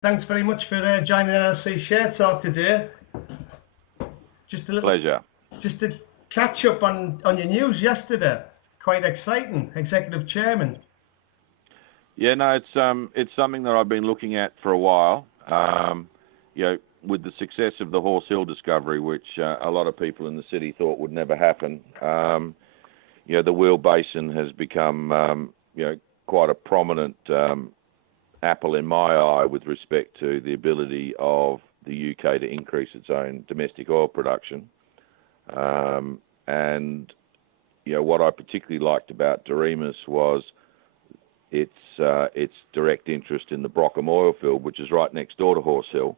Thanks very much for joining LSE Share Talk today. Just a little pleasure. Just to catch up on your news yesterday. Quite exciting, Executive Chairman. Yeah, no, it's something that I've been looking at for a while. With the success of the Horse Hill discovery, which a lot of people in the city thought would never happen, the Weald Basin has become, quite a prominent apple in my eye with respect to the ability of the UK to increase its own domestic oil production. What I particularly liked about Doriemus was its direct interest in the Brockham oil field, which is right next door to Horse Hill.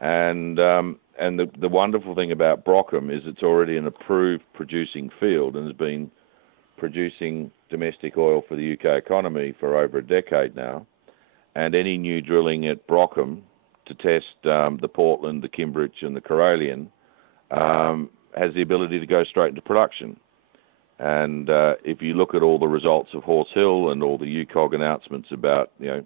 And the wonderful thing about Brockham is it's already an approved producing field and has been producing domestic oil for the UK economy for over a decade now. And any new drilling at Brockham to test the Portland, the Kimmeridge and the Corallian has the ability to go straight into production. And if you look at all the results of Horse Hill and all the UCOG announcements about the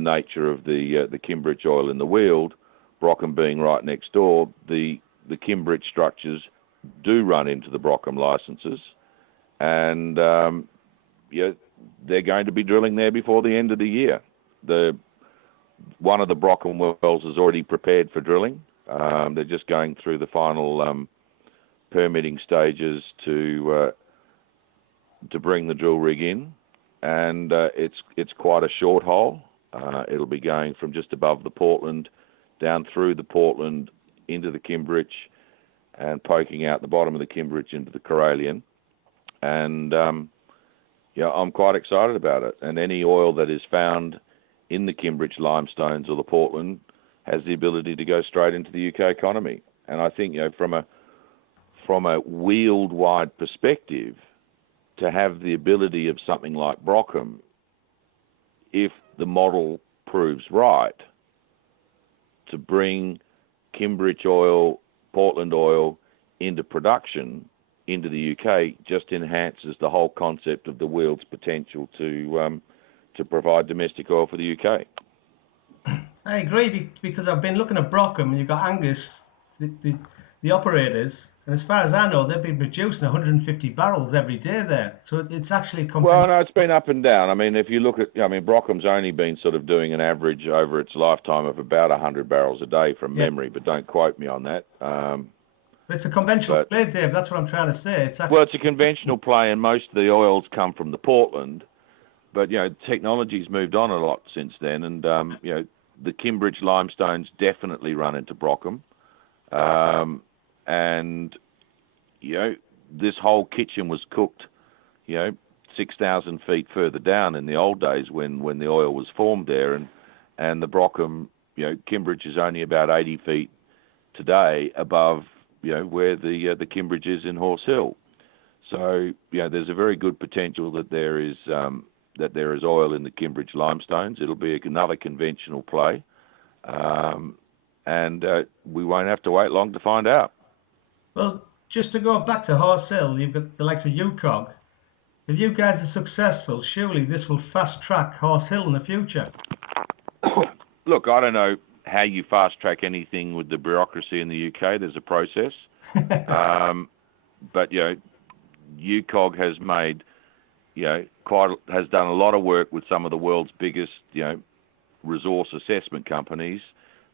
nature of the Kimmeridge oil in the Weald, Brockham being right next door, the Kimmeridge structures do run into the Brockham licenses, and they're going to be drilling there before the end of the year. One of the Brockham wells is already prepared for drilling. They're just going through the final permitting stages to bring the drill rig in, and it's quite a short hole. It'll be going from just above the Portland down through the Portland into the Kimmeridge and poking out the bottom of the Kimmeridge into the Corallian. And I'm quite excited about it. And any oil that is found in the Kimmeridge limestones or the Portland has the ability to go straight into the UK economy. And I think from a Weald-wide perspective, to have the ability of something like Brockham, if the model proves right, to bring Kimmeridge oil, Portland oil into production into the UK just enhances the whole concept of the Weald's potential to provide domestic oil for the UK. I agree, because I've been looking at Brockham and you've got Angus, the operators, and as far as I know, they've been producing 150 barrels every day there. So it's actually... Well, no, it's been up and down. I mean, if you look at... Brockham's only been sort of doing an average over its lifetime of about 100 barrels a day from memory, but don't quote me on that. It's a conventional play, Dave. That's what I'm trying to say. It's a conventional play, and most of the oils come from the Portland. But, technology's moved on a lot since then, and, the Kimmeridge limestones definitely run into Brockham. This whole kitchen was cooked, 6,000 feet further down in the old days when the oil was formed there, and the Brockham, Kimmeridge is only about 80 feet today above, where the Kimmeridge is in Horse Hill. So, there's a very good potential that there is oil in the Kimmeridge limestones. It'll be another conventional play, and we won't have to wait long to find out. Well, just to go back to Horse Hill, you've got the likes of UCOG. If you guys are successful, surely this will fast-track Horse Hill in the future. Look, I don't know how you fast-track anything with the bureaucracy in the UK. There's a process. But, UCOG has made, has done a lot of work with some of the world's biggest, resource assessment companies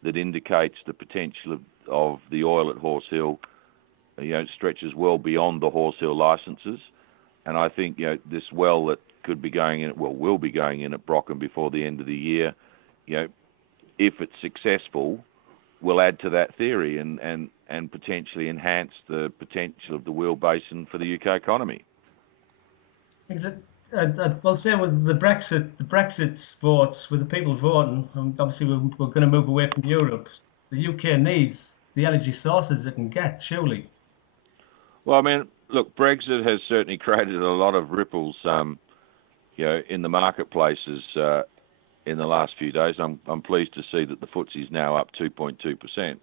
that indicates the potential of the oil at Horse Hill, stretches well beyond the Horse Hill licenses. And I think, this well that could be going in, will be going in at Brockham before the end of the year, if it's successful, will add to that theory and potentially enhance the potential of the Weald Basin for the UK economy. Well, say with the Brexit votes, with the people voting, obviously we're going to move away from Europe. The UK needs the energy sources it can get, surely. Well, I mean, look, Brexit has certainly created a lot of ripples, in the marketplaces in the last few days. I'm pleased to see that the FTSE's now up 2.2%.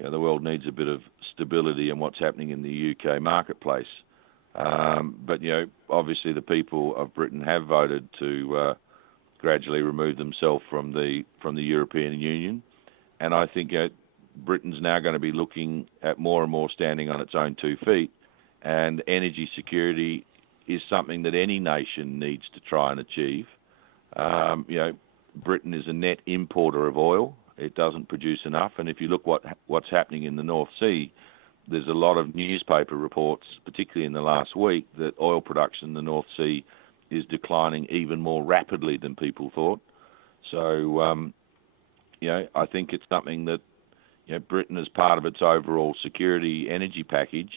The world needs a bit of stability in what's happening in the UK marketplace. But obviously the people of Britain have voted to gradually remove themselves from the European Union, and I think Britain's now going to be looking at more and more standing on its own 2 feet, and energy security is something that any nation needs to try and achieve. Britain is a net importer of oil. It doesn't produce enough, and if you look what's happening in the North Sea, there's a lot of newspaper reports, particularly in the last week, that oil production in the North Sea is declining even more rapidly than people thought. So, I think it's something that Britain, as part of its overall security energy package,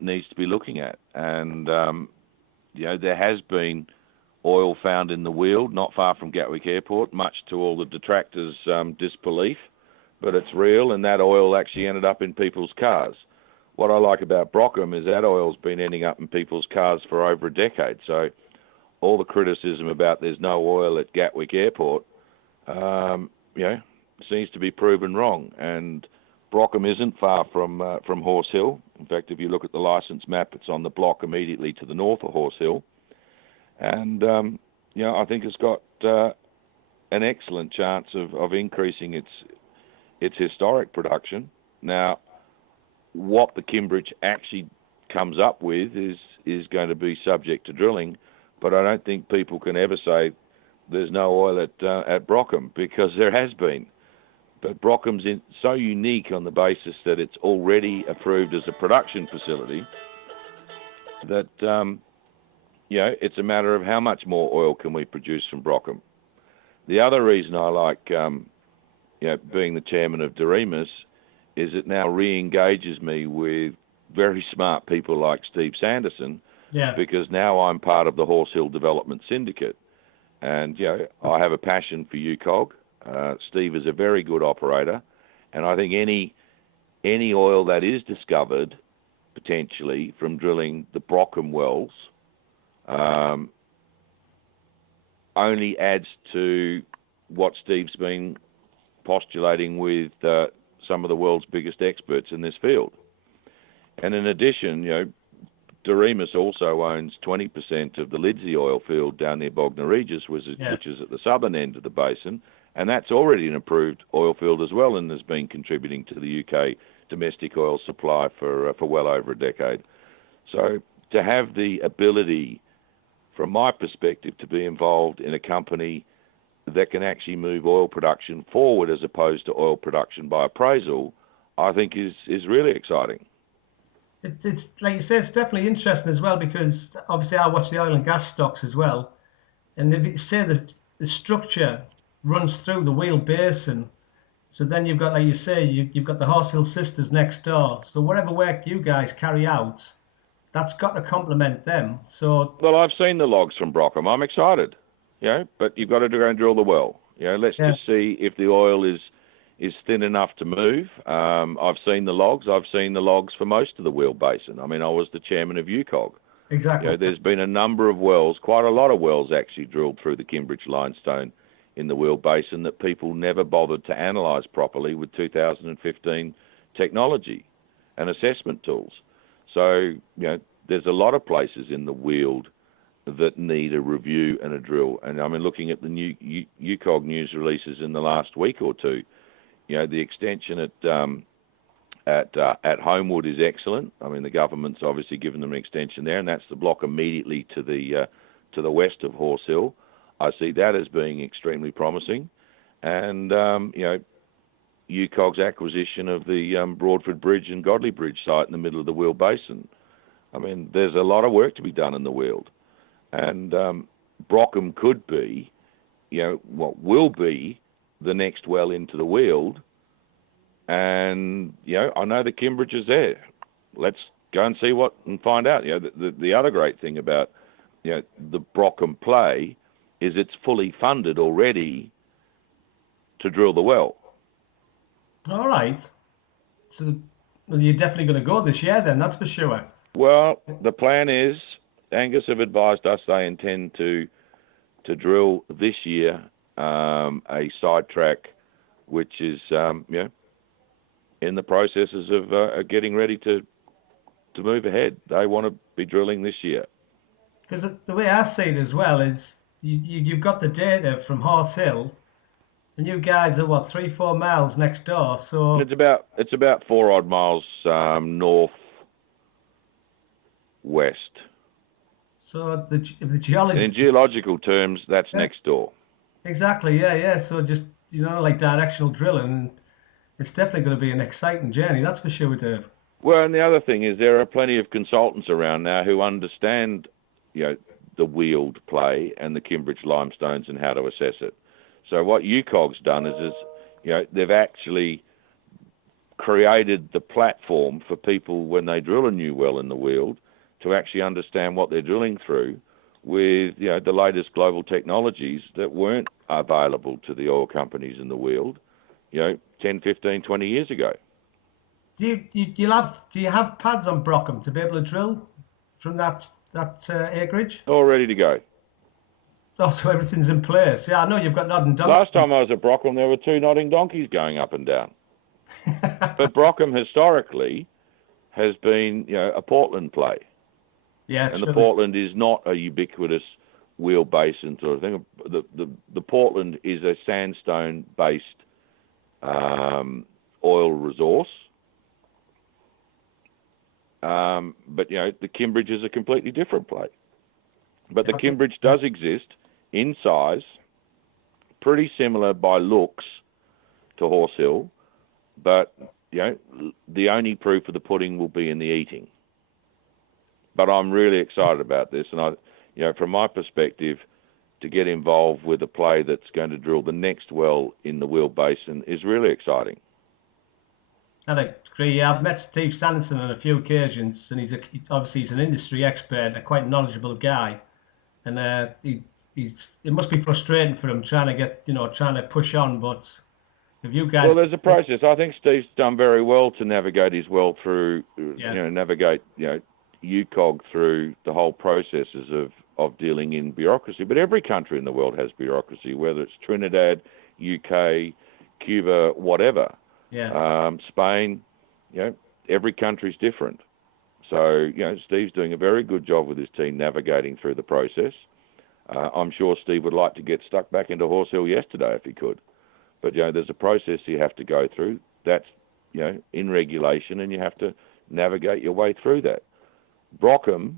needs to be looking at. And, there has been oil found in the Weald, not far from Gatwick Airport, much to all the detractors' disbelief, but it's real, and that oil actually ended up in people's cars. What I like about Brockham is that oil's been ending up in people's cars for over a decade. So all the criticism about there's no oil at Gatwick Airport, seems to be proven wrong. And Brockham isn't far from Horse Hill. In fact, if you look at the licence map, it's on the block immediately to the north of Horse Hill. And, I think it's got an excellent chance of increasing its historic production. Now, what the Kimmeridge actually comes up with is going to be subject to drilling, but I don't think people can ever say there's no oil at Brockham, because there has been. But Brockham's so unique on the basis that it's already approved as a production facility that, it's a matter of how much more oil can we produce from Brockham. The other reason I like, being the chairman of Doriemus is it now re-engages me with very smart people like Steve Sanderson, because now I'm part of the Horse Hill Development Syndicate. And, I have a passion for UCOG. Steve is a very good operator, and I think any oil that is discovered, potentially, from drilling the Brockham wells, only adds to what Steve's been postulating with some of the world's biggest experts in this field. And in addition, Doriemus also owns 20% of the Lidsey oil field down near Bognor Regis, which is at the southern end of the basin, and that's already an approved oil field as well, and has been contributing to the UK domestic oil supply for well over a decade. So to have the ability, from my perspective, to be involved in a company that can actually move oil production forward as opposed to oil production by appraisal, I think is really exciting. It's like you say, it's definitely interesting as well, because obviously I watch the oil and gas stocks as well, and if you say that the structure runs through the Weald Basin, so then you've got, like you say, you've got the Horse Hill Sisters next door, so whatever work you guys carry out, that's got to complement them. So, well, I've seen the logs from Brockham. I'm excited, but you've got to go and drill the well. Let's just see if the oil is thin enough to move. I've seen the logs. I've seen the logs for most of the Weald Basin. I mean, I was the chairman of UCOG. Exactly. There's been a number of wells, quite a lot of wells actually drilled through the Kimmeridge limestone in the Weald Basin that people never bothered to analyse properly with 2015 technology and assessment tools. So, there's a lot of places in the Weald that need a review and a drill. And I mean, looking at the new UCOG news releases in the last week or two, the extension at Homewood is excellent. I mean, the government's obviously given them an extension there, and that's the block immediately to the west of Horse Hill. I see that as being extremely promising. And, UCOG's acquisition of the Broadford Bridge and Godley Bridge site in the middle of the Weald Basin. I mean, there's a lot of work to be done in the Weald. And Brockham could be, will be the next well into the Weald. And, I know the Kimmeridge is there. Let's go and see and find out. The other great thing about, the Brockham play is it's fully funded already to drill the well. All right. So you're definitely going to go this year then, that's for sure. Well, the plan is, Angus have advised us they intend to drill this year a sidetrack, which is, in the processes of getting ready to move ahead. They want to be drilling this year. Because the way I see it as well is, you've got the data from Horse Hill, and you guys are what 3-4 miles next door. So it's about 4 odd miles north west. So the geology. In geological terms, that's next door. Exactly. Yeah. So just like directional drilling, it's definitely going to be an exciting journey. That's for sure, Dave. Well, and the other thing is there are plenty of consultants around now who understand, the Weald play and the Kimmeridge limestones and how to assess it. So what UCOG's done is they've actually created the platform for people when they drill a new well in the Weald to actually understand what they're drilling through with the latest global technologies that weren't available to the oil companies in the Weald 10, 15, 20 years ago. Do you have pads on Brockham to be able to drill from that acreage? All ready to go. Oh, so everything's in place. Yeah, I know you've got nodding donkeys. Last time I was at Brockham, there were 2 nodding donkeys going up and down. But Brockham historically has been a Portland play. Yeah, and the Portland is not a ubiquitous Weald Basin sort of thing. The Portland is a sandstone-based oil resource. But the Kimmeridge is a completely different play. But the Kimmeridge does exist in size, pretty similar by looks to Horse Hill, but the only proof of the pudding will be in the eating. But I'm really excited about this, and from my perspective, to get involved with a play that's going to drill the next well in the Weald Basin is really exciting. I agree. Yeah, I've met Steve Sanderson on a few occasions, and he's obviously an industry expert, a quite knowledgeable guy, and it must be frustrating for him trying to push on. But if you guys, there's a process. I think Steve's done very well to navigate his well through, navigate UCOG through the whole processes of dealing in bureaucracy. But every country in the world has bureaucracy, whether it's Trinidad, UK, Cuba, whatever. Yeah. Spain, every country's different. So, Steve's doing a very good job with his team navigating through the process. I'm sure Steve would like to get stuck back into Horse Hill yesterday if he could. But, there's a process you have to go through. That's, in regulation, and you have to navigate your way through that. Brockham,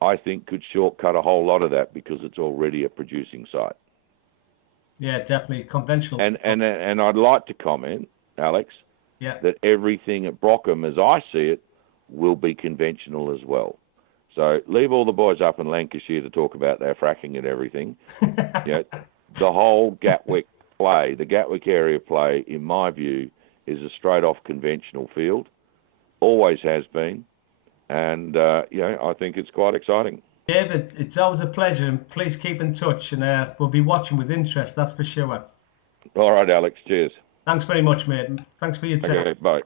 I think, could shortcut a whole lot of that because it's already a producing site. Yeah, definitely conventional. And I'd like to comment, Alex, that everything at Brockham, as I see it, will be conventional as well. So leave all the boys up in Lancashire to talk about their fracking and everything. The whole Gatwick play, the Gatwick area play, in my view, is a straight-off conventional field. Always has been. And, I think it's quite exciting. David, it's always a pleasure, and please keep in touch, and we'll be watching with interest, that's for sure. All right, Alex, cheers. Thanks very much, mate. Thanks for your time. Okay, bye.